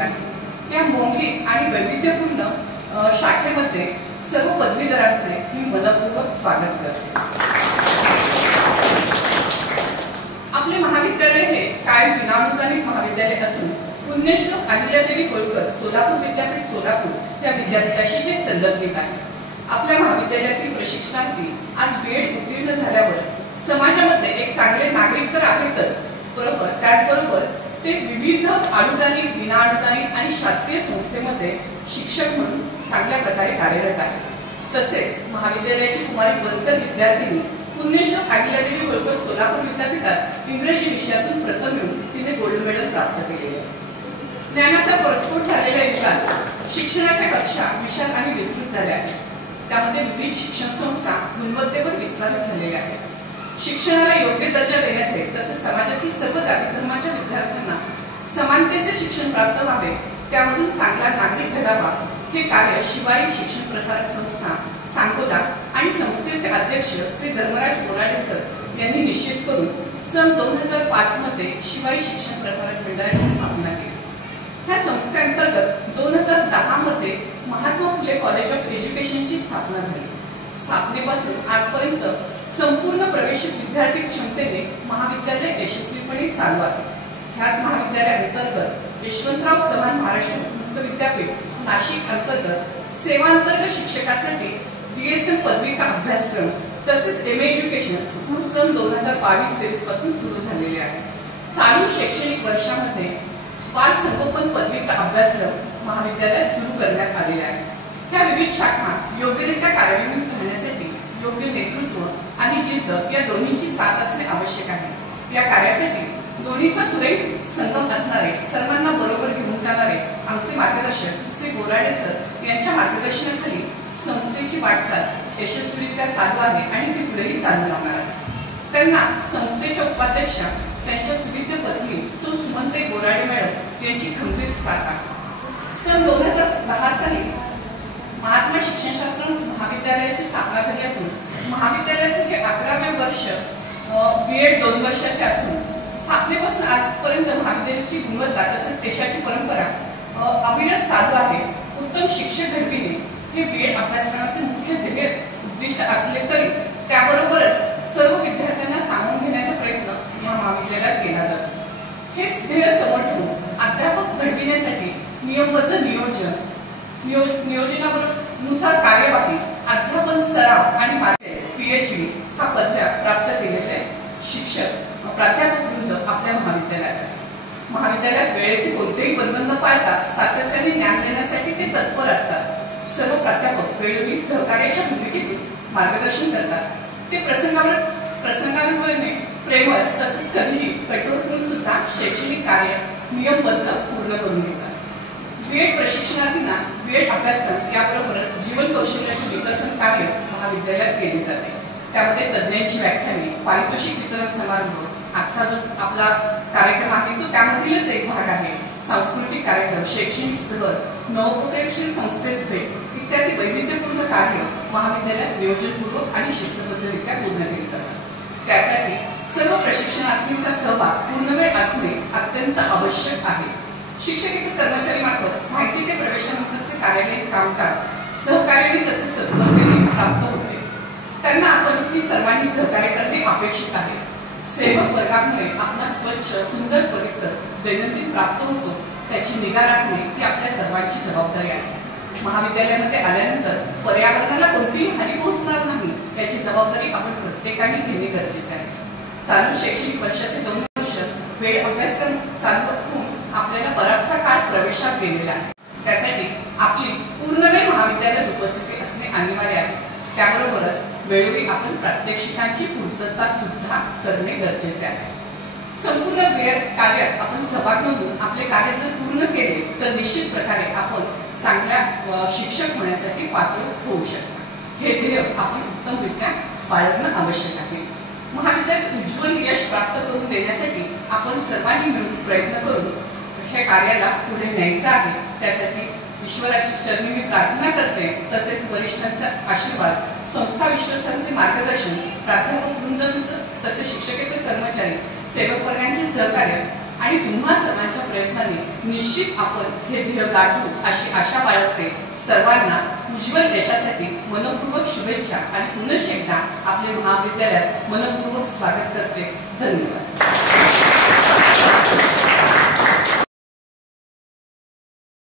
केलेला आहे। या मौलिक आणि वैविध्यपूर्ण शाखेमध्ये सर्व पदवीधरांचे मी मनपूर्वक स्वागत करते। आपले महाविद्यालय हे कायम विनानुदानिक महाविद्यालय असून पुण्यश्लोक अहिल्यादेवी होळकर सोलापूर विद्यापीठ सोलापूर या विद्यापीठाशी हे संलग्नित आहे। आपल्या महाविद्यालयातील प्रशिक्षणार्थी आज बीएड उत्तीर्ण झाल्यावर समाजामध्ये एक चांगले नागरिक तर आहेतच, बरोबर त्याचबरोबर ते विविध अनुदानिक विनाअनुदानिक आणि शासकीय संस्थेमध्ये शिक्षक म्हणून चांगल्या प्रकारे कार्यरत आहेत। तसेच महाविद्यालयाची कुमारी बनकर विद्यार्थिनी पुण्यश्लोक अहिल्यादेवी होळकर सोलापूर विद्यापीठात इंग्रजी विषयातून प्रथम येऊन तिने गोल्ड मेडल प्राप्त केले आहे। ज्ञानाचा प्रस्फोट झालेल्या युगात शिक्षणाच्या कक्षा विशाल आणि विस्तृत झाल्या आहेत। त्यामध्ये विविध शिक्षण संस्था गुणवत्तेवर विस्तारित झालेल्या आहेत। शिक्षणाला योग्य दर्जा देण्याचे तसेच समाजातील सर्व जाती धर्माच्या विद्यार्थ्यांना समानतेचे शिक्षण प्राप्त व्हावे, त्यामधून चांगला नागरिक घडावा हे कार्य शिवाई शिक्षण प्रसारक संस्था सांगोला आणि संस्थेचे अध्यक्ष श्री धर्मराज बोराडे सर यांनी निश्चित करून सन 2005 मध्ये शिवाई शिक्षण प्रसारक मंडळाची स्थापना केली। ह्या संस्थेअंतर्गत 2010 मध्ये महात्मा फुले कॉलेज ऑफ एज्युकेशनची स्थापना झाली। स्थापनेपासून आजपर्यंत संपूर्ण प्रवेशित विद्यार्थी क्षमतेने महाविद्यालय यशस्वीपणे चालू आहे। ह्याच महाविद्यालयाअंतर्गत यशवंतराव चव्हाण महाराष्ट्र मुक्त विद्यापीठ नाशिक अंतर्गत सेवांतर्गत शिक्षकासाठी DSM पदवी का अभ्यासक्रम तसेच MA एज्युकेशन सन 2022-23 पासून सुरू झालेले आहे। चालू शैक्षणिक वर्षामध्ये बाल संगोपन पदवी का अभ्यासक्रम महाविद्यालयात सुरू करण्यात आलेला आहे। ह्या विविध शाखा योग्यरित्या कार्यान्वित करण्यासाठी योग्य नेतृत्व आणि जिद्द या दोन्हीची साथ असणे आवश्यक आहे। या कार्यासाठी दोन्हीचा सुरेख संगम असणारे सर्वांना बरोबर घेऊन जाणारे आमचे मार्गदर्शक श्री बोराडे सर यांच्या मार्गदर्शनाखाली संस्थेची वाटचाल यशस्वीरित्या चालू आहे आणि ती पुढेही चालू राहणार आहे। त्यांना संस्थेच्या उपाध्यक्षा त्यांच्या सुविद्य पत्नी सौ सुमनताई बोराडे मॅडम यांची खंबीर साथ आहे। सन 2010 साली महात्मा शिक्षणशास्त्र महाविद्यालयाची स्थापना झाली असून महाविद्यालयाचे हे 11वे वर्ष बीएड 2 वर्षाचे असून स्थापनेपासून आजपर्यंत महाविद्यालयाची गुणवत्ता तसेच देशाची परंपरा अविरत चालू आहे। उत्तम शिक्षक घडविणे हे बीएड अभ्यासक्रमाचे मुख्य ध्येय उद्दिष्ट असले तरी त्याबरोबरच सर्व विद्यार्थ्यांना सामावून घेण्याचा प्रयत्न या महाविद्यालयात केला जातो। हे ध्येय समोर ठेवून अध्यापक घडविण्यासाठी नियमबद्ध नियोजनानुसार कार्यवाही अध्यापन सराव आणि PhD हा पदव्या प्राप्त केलेले शिक्षक प्राध्यापक वृंद आपल्या महाविद्यालयात वेळेचे कोणतेही बंधन न पाळता सातत्याने ज्ञान देण्यासाठी ते तत्पर असतात। सर्व प्राध्यापक वेळोवेळी सहकार्याच्या भूमिकेतून मार्गदर्शन करतात। ते प्रसंगानुरूपी प्रेमळ तसेच कधीही कठोर होऊन सुद्धा शैक्षणिक कार्य नियमबद्ध पूर्ण करून घेतात। बीएड प्रशिक्षणार्थींना बीएड अभ्यासक्रम याबरोबरच जीवन कौशल्याचे विकसन कार्य महाविद्यालयात केले जाते। त्यामध्ये तज्ञांची व्याख्याने, पारितोषिक वितरण समारंभ, आजचा जो आपला कार्यक्रम आहे तो त्यामधीलच एक भाग आहे। सांस्कृतिक कार्यक्रम, शैक्षणिक सहल, नवोपदेशील संस्थेस भेट इत्यादी वैविध्यपूर्ण कार्य महाविद्यालयात नियोजनपूर्वक आणि शिस्तबद्धरित्या पूर्ण केले जातात। त्यासाठी सर्व प्रशिक्षणार्थींचा सहभाग पूर्णवेळ असणे अत्यंत आवश्यक आहे। शिक्षकेतर कर्मचारी मार्फत माहिती ते प्रवेशानंतरचे कार्यालयीन कामकाज सहकार्याने तसेच तत्परतेने प्राप्त होते। त्यांना आपण ही सर्वांनी सहकार्य करणे अपेक्षित आहे। सेवक वर्गामुळे आपला स्वच्छ सुंदर परिसर दैनंदिन प्राप्त होतो, त्याची निगा राखणे ही आपल्या सर्वांची जबाबदारी आहे। महाविद्यालयामध्ये आल्यानंतर पर्यावरणाला कोणतीही हानी पोहोचणार नाही याची जबाबदारी आपण प्रत्येकाने घेणे गरजेचे आहे। चालू शैक्षणिक वर्षाचे 2 वर्ष वेळ अभ्यासक्रम चालू होऊन आपल्याला बराचसा काळ प्रवेशात गेलेला आहे। त्यासाठी आपली पूर्णवेळ महाविद्यालयात उपस्थिती असणे अनिवार्य आहे। त्याबरोबरच वेळोवेळी आपण प्रात्यक्षिकांची पूर्तता सुद्धा करणे गरजेचे आहे। संपूर्ण कार्यात आपण सहभाग नोंदवून आपले कार्य जर पूर्ण केले तर निश्चित प्रकारे आपण चांगल्या शिक्षक होण्यासाठी पात्र होऊ शकता। हे ध्येय आपण उत्तमरित्या बाळगणं आवश्यक आहे। महाविद्यालयात उज्ज्वल यश प्राप्त करून देण्यासाठी आपण सर्वांनी मिळून प्रयत्न करून हे कार्याला पुढे न्यायचं आहे। त्यासाठी ईश्वराची चरणी मी प्रार्थना करते, तसेच वरिष्ठांचा आशीर्वाद, संस्था विश्वासांचे मार्गदर्शन, प्राध्यापक वृंदांचं तसेच शिक्षकेतर कर्मचारी, सेवक वर्गांचे सहकार्य आणि तुम्हा सर्वांच्या प्रयत्नाने निश्चित आपण हे ध्येय गाठू अशी आशा बाळगते. सर्वांना उज्ज्वल यशासाठी मनपूर्वक शुभेच्छा आणि पुनश्च एकदा आपले महाविद्यालयात मनपूर्वक स्वागत करते. धन्यवाद.